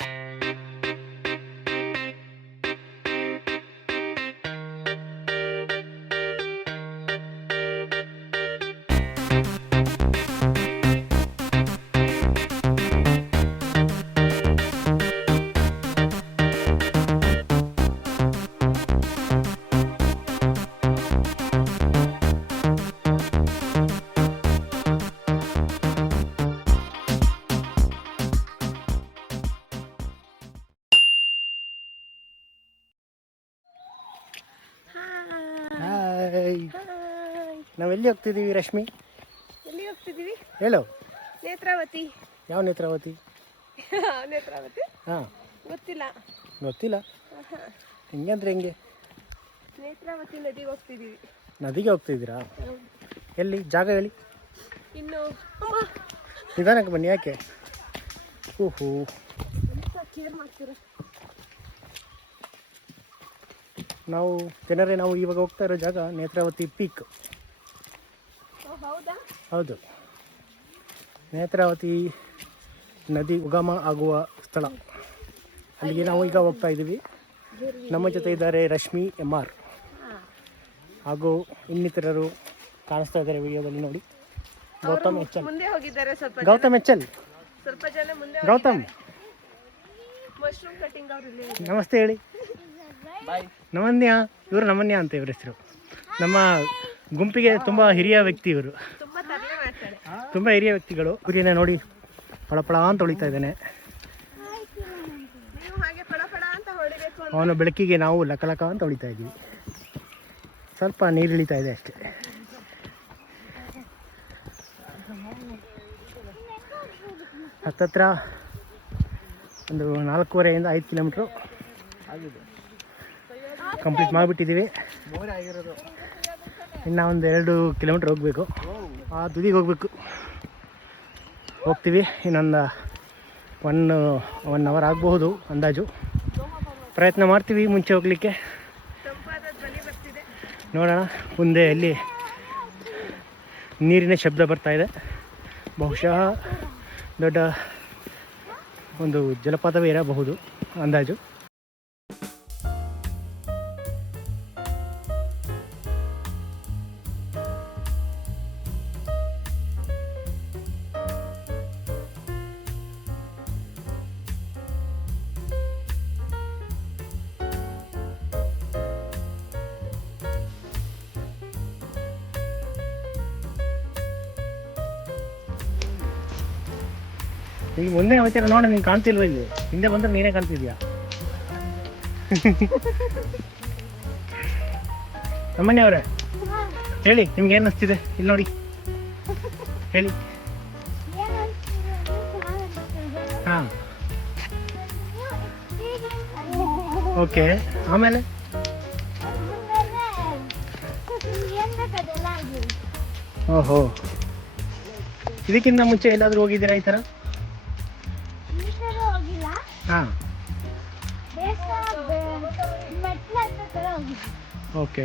Música ಎಲ್ಲಿ ಹೋಗ್ತಿದ್ದೀವಿ ರಶ್ಮಿ? ಎಲ್ಲಿ ಹೋಗ್ತಿದ್ದೀವಿ? ಹೇಳು. ನೇತ್ರಾವತಿ. ಯಾವ ನೇತ್ರಾವತಿ? ನೇತ್ರಾವತಿ. ಹಾಂ. ಗೊತ್ತಿಲ್ಲ. ಗೊತ್ತಿಲ್ಲ. ಹೆಂಗೆ ಅಂದ್ರೆ ಹೆಂಗೆ? ನೇತ್ರಾವತಿ ನದಿಗೆ ಹೋಗ್ತಿದ್ದೀವಿ. ನದಿಗೆ ಹೋಗ್ತಿದ್ದೀರಾ? ಎಲ್ಲಿ? ಜಾಗ ಹೇಳಿ. ಇನ್ನು ನಿಧಾನಕ್ಕೆ ಬನ್ನಿ ಯಾಕೆ? ಓಹೋ. ಕೇರ್ ಮಾಡ್ತೀರ? ನಾವು ಜನರೇ ನಾವು ಇವಾಗ ಹೋಗ್ತಾ ಇರೋ ಜಾಗ ನೇತ್ರಾವತಿ ಪೀಕ್ ಹೌದಾ? ನೇತ್ರಾವತಿ ನದಿ ಉಗಮ ಆಗುವ ಸ್ಥಳ. ಅಲ್ಲಿಗೆ ನಾವು ಈಗ ಹೋಗ್ತಾ ಇದ್ದೀವಿ. ನಮ್ಮ ಜೊತೆ ಇದ್ದಾರೆ ರಶ್ಮಿ ಎಂ ಆರ್. ಹಾಗೂ ಇನ್ನಿತರರು ಕಾಣಿಸ್ತಾ ಇದ್ದಾರೆ ವಿಡಿಯೋದಲ್ಲಿ ನೋಡಿ. ಗೌತಮ್ ಎಚ್ಚಲ್ ಮುಂದೆ ಹೋಗಿದ್ದಾರೆ ಸ್ವಲ್ಪ ಜನ. ಗೌತಮ್ ಎಚ್ಚಲ್ ಸ್ವಲ್ಪ ಜನ ಮುಂದೆ ಗೌತಮ್. ಮಶ್ರೂಮ್ ಕಟಿಂಗ್ ಅವ್ರು ಇಲ್ಲಿ ನಮಸ್ತೆ ಹೇಳಿ. ನಮನ್ಯ. ಇವರು ನಮನ್ಯ ಅಂತ ಇವ್ರ ಹೆಸರು. ನಮ್ಮ ಗುಂಪಿಗೆ ತುಂಬ ಹಿರಿಯ ವ್ಯಕ್ತಿ ಇವರು. ತುಂಬಾ ತರಲೆ ಮಾಡ್ತಾರೆ. ತುಂಬ ಹಿರಿಯ ವ್ಯಕ್ತಿಗಳು. ಊರಿನ ನೋಡಿ ಪಳಪಳ ಅಂತ ಹೊಳಿತಾ ಇದ್ದಾನೆ. ಅವನು ಬೆಳಕಿಗೆ ನಾವು ಲಕಲಕ ಅಂತ ಹೊಳಿತಾ ಇದ್ವಿ ಸ್ವಲ್ಪ ನೀರು ಇಳಿತಾ ಇದೆ ಅಷ್ಟೇ. ಹತ್ತತ್ರ ಒಂದು ನಾಲ್ಕೂವರೆಯಿಂದ ಐದು ಕಿಲೋಮೀಟ್ರು ಕಂಪ್ಲೀಟ್ ಮಾಡಿಬಿಟ್ಟಿದ್ದೀವಿ. ಇನ್ನು ಒಂದು ಎರಡು ಕಿಲೋಮೀಟ್ರ್ ಹೋಗಬೇಕು. ಆ ತುದಿಗೆ ಹೋಗಬೇಕು. ಹೋಗ್ತೀವಿ. ಇನ್ನೊಂದು ಒನ್ ಒನ್ ಅವರ್ ಆಗಬಹುದು ಅಂದಾಜು. ಪ್ರಯತ್ನ ಮಾಡ್ತೀವಿ ಮುಂಚೆ ಹೋಗಲಿಕ್ಕೆ. ನೋಡೋಣ. ಮುಂದೆ ಅಲ್ಲಿ ನೀರಿನ ಶಬ್ದ ಬರ್ತಾ ಇದೆ. ಬಹುಶಃ ದೊಡ್ಡ ಒಂದು ಜಲಪಾತವೇ ಇರಬಹುದು ಅಂದಾಜು. ಈಗ ಮುಂದೆ ಹೋಗ್ತೀರ ನೋಡ, ನೀನು ಕಾಣ್ತಿಲ್ವ ಇಲ್ಲಿ? ಹಿಂದೆ ಬಂದ್ರೆ ನೀನೇ ಕಾಣ್ತಿದ್ಯಾ? ನಮ್ಮನೆ ಅವರೇ ಹೇಳಿ, ನಿಮ್ಗೆ ಏನು ಅನಿಸ್ತಿದೆ? ಇಲ್ಲಿ ನೋಡಿ. ಹೇಳಿ. ಹಾಂ. ಓಕೆ, ಆಮೇಲೆ? ಓಹೋ. ಇದಕ್ಕಿಂತ ಮುಂಚೆ ಎಲ್ಲಾದರೂ ಹೋಗಿದ್ದೀರಾ ಈ ಥರ ಹಾಂ. ಓಕೆ.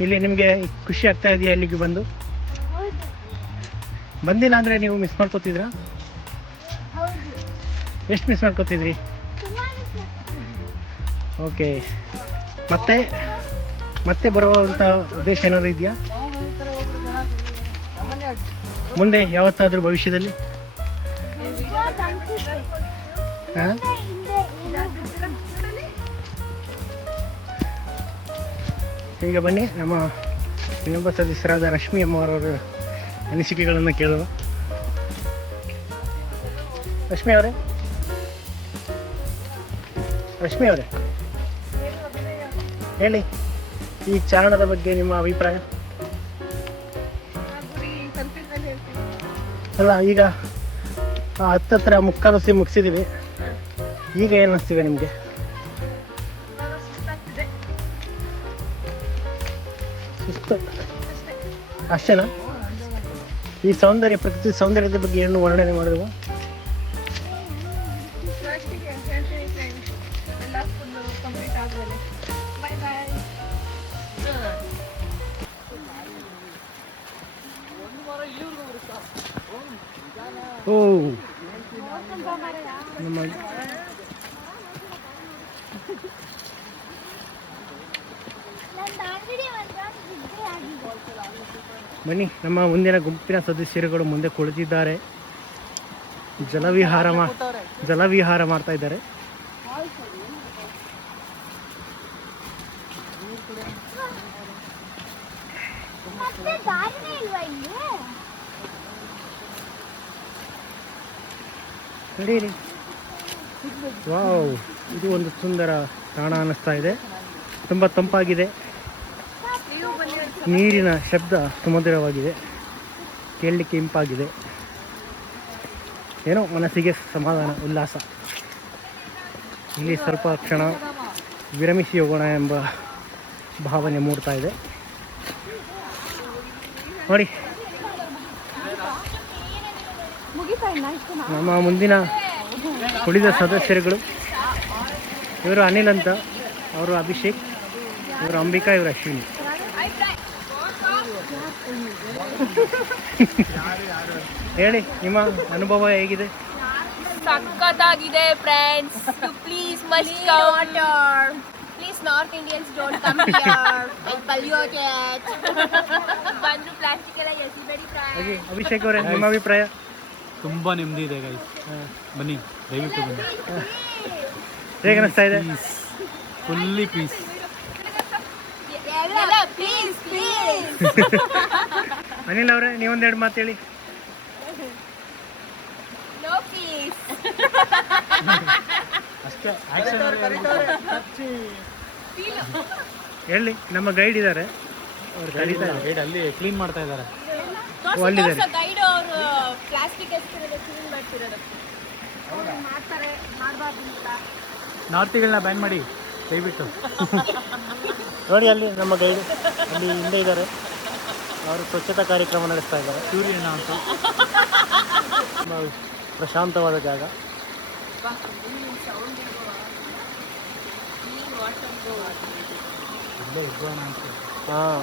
ಇಲ್ಲಿ ನಿಮಗೆ ಖುಷಿ ಆಗ್ತಾ ಇದೆಯಾ ಇಲ್ಲಿಗೆ ಬಂದು? ಬಂದಿಲ್ಲ ಅಂದರೆ ನೀವು ಮಿಸ್ ಮಾಡ್ಕೋತಿದ್ರಾ? ಎಷ್ಟು ಮಿಸ್ ಮಾಡ್ಕೋತಿದ್ರಿ? ಓಕೆ. ಮತ್ತೆ? ಮತ್ತೆ ಬರುವಂಥ ಉದ್ದೇಶ ಏನಾದರೂ ಇದೆಯಾ? ಮುಂದೆ ಯಾವತ್ತಾದರೂ ಭವಿಷ್ಯದಲ್ಲಿ? ಹಾಂ? ಈಗ ಬನ್ನಿ ನಮ್ಮ ಇನ್ನೊಬ್ಬ ಸದಸ್ಯರಾದ ರಶ್ಮಿ ಅಮ್ಮವರವರ ಅನಿಸಿಕೆಗಳನ್ನು ಕೇಳುವ ರಶ್ಮಿ ಅವರೇ? ರಶ್ಮಿ ಅವರೇ? ಹೇಳಿ ಈ ಚಾರಣದ ಬಗ್ಗೆ ನಿಮ್ಮ ಅಭಿಪ್ರಾಯ? ಅಲ್ಲ ಈಗ ಹತ್ತತ್ರ ಮುಕ್ಕಾಲಸಿ ಮುಗಿಸಿದೀವಿ. ಮುಗಿಸಿದ್ದೀವಿ ಈಗ ಏನು ನಿಮಗೆ? ಸುಸ್ತು. ಅಷ್ಟೇನಾ? ಈ ಸೌಂದರ್ಯ ಪ್ರಕೃತಿ ಸೌಂದರ್ಯದ ಬಗ್ಗೆ ಏನು ವರ್ಣನೆ ಮಾಡಿರುವ ಓ. ನಮ್ಮ ಬನ್ನಿ ನಮ್ಮ ಮುಂದಿನ ಗುಂಪಿನ ಸದಸ್ಯರುಗಳು ಮುಂದೆ ಕುಳಿತಿದ್ದಾರೆ. ಜಲವಿಹಾರ ಜಲವಿಹಾರ ಮಾಡ್ತಾ ಇದ್ದಾರೆ ಮತ್ತೆ ದಾರಿನೇ ಇಲ್ವಾ ಇಲ್ಲಿ ನಡೀರಿ ವಾವ್, ಇದು ಒಂದು ಸುಂದರ ತಾಣ ಅನ್ನಿಸ್ತಾ ಇದೆ. ತುಂಬ ತಂಪಾಗಿದೆ. ನೀರಿನ ಶಬ್ದ ಸುಮಧುರವಾಗಿದೆ. ಕೇಳಲಿಕ್ಕೆ ಇಂಪಾಗಿದೆ. ಏನೋ ಮನಸ್ಸಿಗೆ ಸಮಾಧಾನ, ಉಲ್ಲಾಸ. ಇಲ್ಲಿ ಸ್ವಲ್ಪ ಕ್ಷಣ ವಿರಮಿಸಿ ಹೋಗೋಣ ಎಂಬ ಭಾವನೆ ಮೂಡ್ತಾ ಇದೆ. ನೋಡಿ ನಮ್ಮ ಮುಂದಿನ ಉಳಿದ ಸದಸ್ಯರುಗಳು. ಇವರು ಅನಿಲ್ ಅಂತ ಅವರು ಅಭಿಷೇಕ್ ಇವರು ಅಂಬಿಕಾ ಇವರು ಅಶ್ವಿನಿ. ಹೇಳಿ ನಿಮ್ಮ ಅನುಭವ ಹೇಗಿದೆ? ಸಕ್ಕತ್ತಾಗಿದೆ friends please must water please north Indians don't come here I polluted ಬಂದು ಪ್ಲಾಸ್ಟಿಕ್ ಎಲ್ಲ ಎಸಿಬೇಡಿ ಹಾಗೆ ಅಭಿಷೇಕ್ ಅವರೇ ನಿಮ್ಮ ಅಭಿಪ್ರಾಯ? ತುಂಬ ನೆಮ್ಮದಿ ಇದೆ ಗೈಸ್ ಬನ್ನಿ ದಯವಿಟ್ಟು ಬನ್ನಿ. ಹೇಗೆ ಅನಿಸ್ತಾ ಇದೆ? ಫುಲ್ಲಿ ಪೀಸ್ ಅನಿಲ್ ಅವರೇ ನೀವೊಂದೆರಡು ಮಾತು ಹೇಳಿ. ಅಷ್ಟೇ ಆಕ್ಷನ್ ಹೇಳಿ ನಮ್ಮ ಗೈಡ್ ಇದ್ದಾರೆ ಅವ್ರು ಕರೀತಾರೆ. ಗೈಡ್ ಅಲ್ಲಿ ಕ್ಲೀನ್ ಮಾಡ್ತಾ ಇದ್ದಾರೆ ಅಲ್ಲಿದ್ದಾರೆ ಪ್ಲಾಸ್ಟಿಕ್ ಎಸ್ತಿರೋದು ಕ್ಲೀನ್ ಮಾಡ್ತಿರೋದು ಮಾಡ್ತಾರೆ ಮಾಡಬಾರ್ದು ಅಂತ. ನಾರ್ತಿಗಳನ್ನ ಬ್ಯಾನ್ ಮಾಡಿ ದಯವಿಟ್ಟು. ನೋಡಿ ಅಲ್ಲಿ ನಮ್ಮ ಗೈಡ್ ಅಲ್ಲಿ ಹಿಂದೆ ಇದ್ದಾರೆ. ಅವರು ಸ್ವಚ್ಛತಾ ಕಾರ್ಯಕ್ರಮ ನಡೆಸ್ತಾ ಇದ್ದಾರೆ. ಸೂರ್ಯನ ಅಂತ. ತುಂಬ ಪ್ರಶಾಂತವಾದ ಜಾಗ. ಹಾಂ.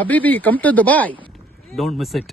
Habibi, come to Dubai. Don't miss it.